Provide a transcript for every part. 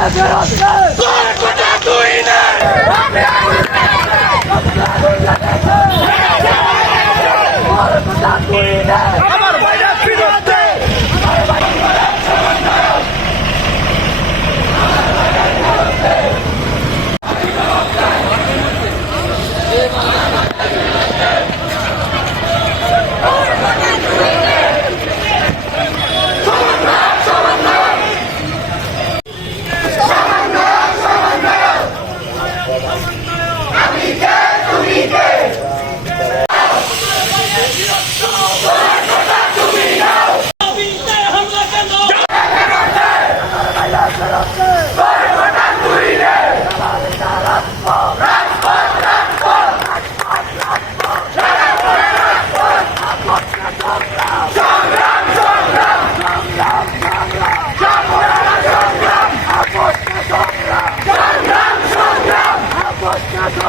Kafir olsun!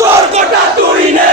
তোর কোটা তুই নে